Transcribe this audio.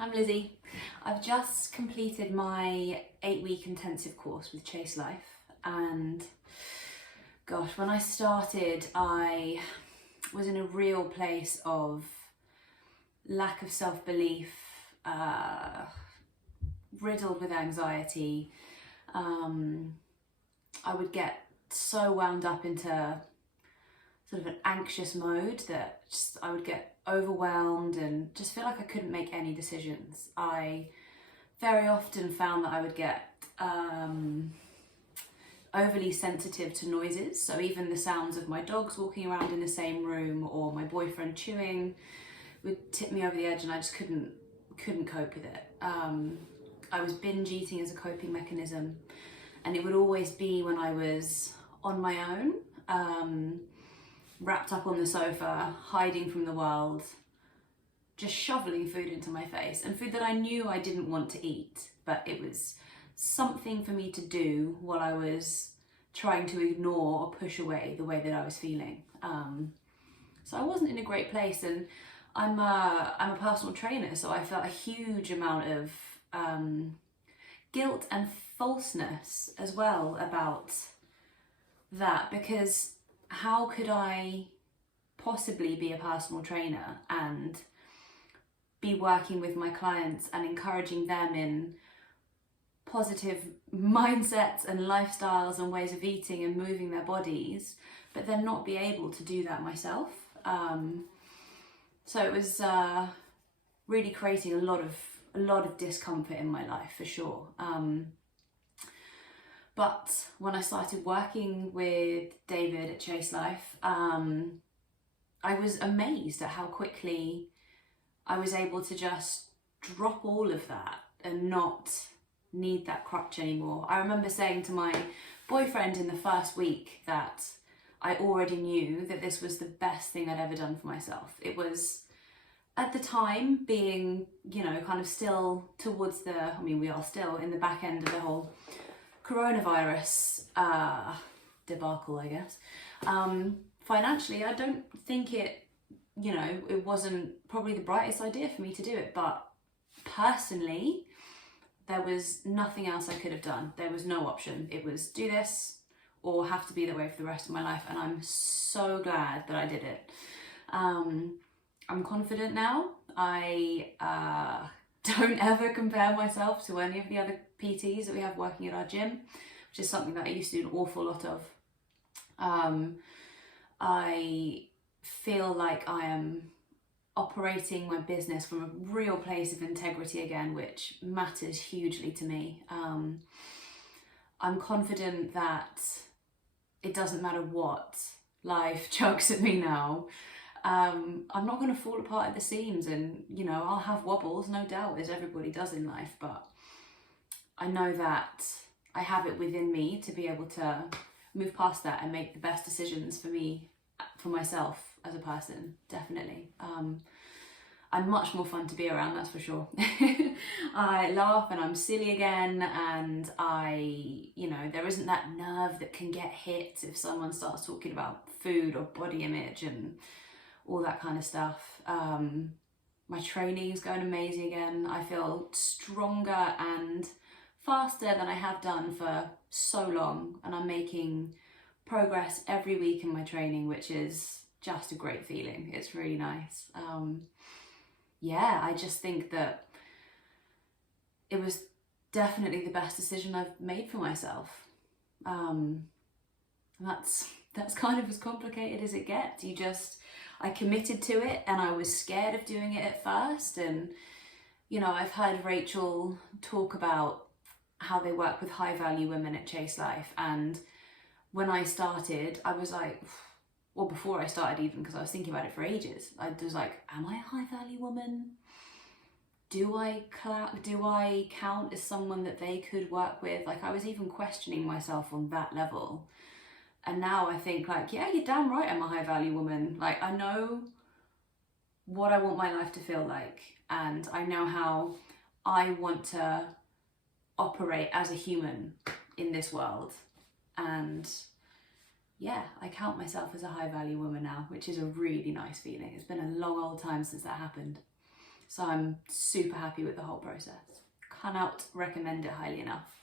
I'm Lizzie. I've just completed my 8-week intensive course with Chase Life, and gosh, when I started I was in a real place of lack of self-belief, riddled with anxiety. I would get so wound up into sort of an anxious mode that I would get overwhelmed and just feel like I couldn't make any decisions. I very often found that I would get overly sensitive to noises, so even the sounds of my dogs walking around in the same room or my boyfriend chewing would tip me over the edge, and I just couldn't cope with it. I was binge eating as a coping mechanism, and it would always be when I was on my own, wrapped up on the sofa, hiding from the world, just shoveling food into my face, and food that I knew I didn't want to eat, but it was something for me to do while I was trying to ignore or push away the way that I was feeling. So I wasn't in a great place, and I'm a personal trainer, so I felt a huge amount of guilt and falseness as well about that, because how could I possibly be a personal trainer and be working with my clients and encouraging them in positive mindsets and lifestyles and ways of eating and moving their bodies, but then not be able to do that myself? So it was really creating a lot of discomfort in my life, for sure. But when I started working with David at Chase Life, I was amazed at how quickly I was able to just drop all of that and not need that crutch anymore. I remember saying to my boyfriend in the first week that I already knew that this was the best thing I'd ever done for myself. It was, at the time, being, kind of still towards we are still in the back end of the whole coronavirus debacle, I guess. Financially, I don't think it wasn't probably the brightest idea for me to do it, but personally, there was nothing else I could have done. There was no option. It was do this or have to be that way for the rest of my life, and I'm so glad that I did it. I'm confident now. I don't ever compare myself to any of the other PTs that we have working at our gym, which is something that I used to do an awful lot of. I feel like I am operating my business from a real place of integrity again, which matters hugely to me. I'm confident that it doesn't matter what life chucks at me now. I'm not going to fall apart at the seams, and I'll have wobbles, no doubt, as everybody does in life, but I know that I have it within me to be able to move past that and make the best decisions for me, for myself as a person, definitely. I'm much more fun to be around, that's for sure. I laugh and I'm silly again, and there isn't that nerve that can get hit if someone starts talking about food or body image and all that kind of stuff. My training is going amazing again. I feel stronger and faster than I have done for so long, and I'm making progress every week in my training, which is just a great feeling. It's really nice. I just think that it was definitely the best decision I've made for myself. That's kind of as complicated as it gets. I committed to it, and I was scared of doing it at first. And, I've heard Rachel talk about how they work with high value women at Chase Life. And when I started, I was like, well, before I started even, because I was thinking about it for ages, I was like, am I a high value woman? Do I count as someone that they could work with? Like, I was even questioning myself on that level. And now I think, like, yeah, you're damn right I'm a high value woman. Like, I know what I want my life to feel like, and I know how I want to operate as a human in this world. And yeah, I count myself as a high value woman now, which is a really nice feeling. It's been a long old time since that happened. So I'm super happy with the whole process. Cannot recommend it highly enough.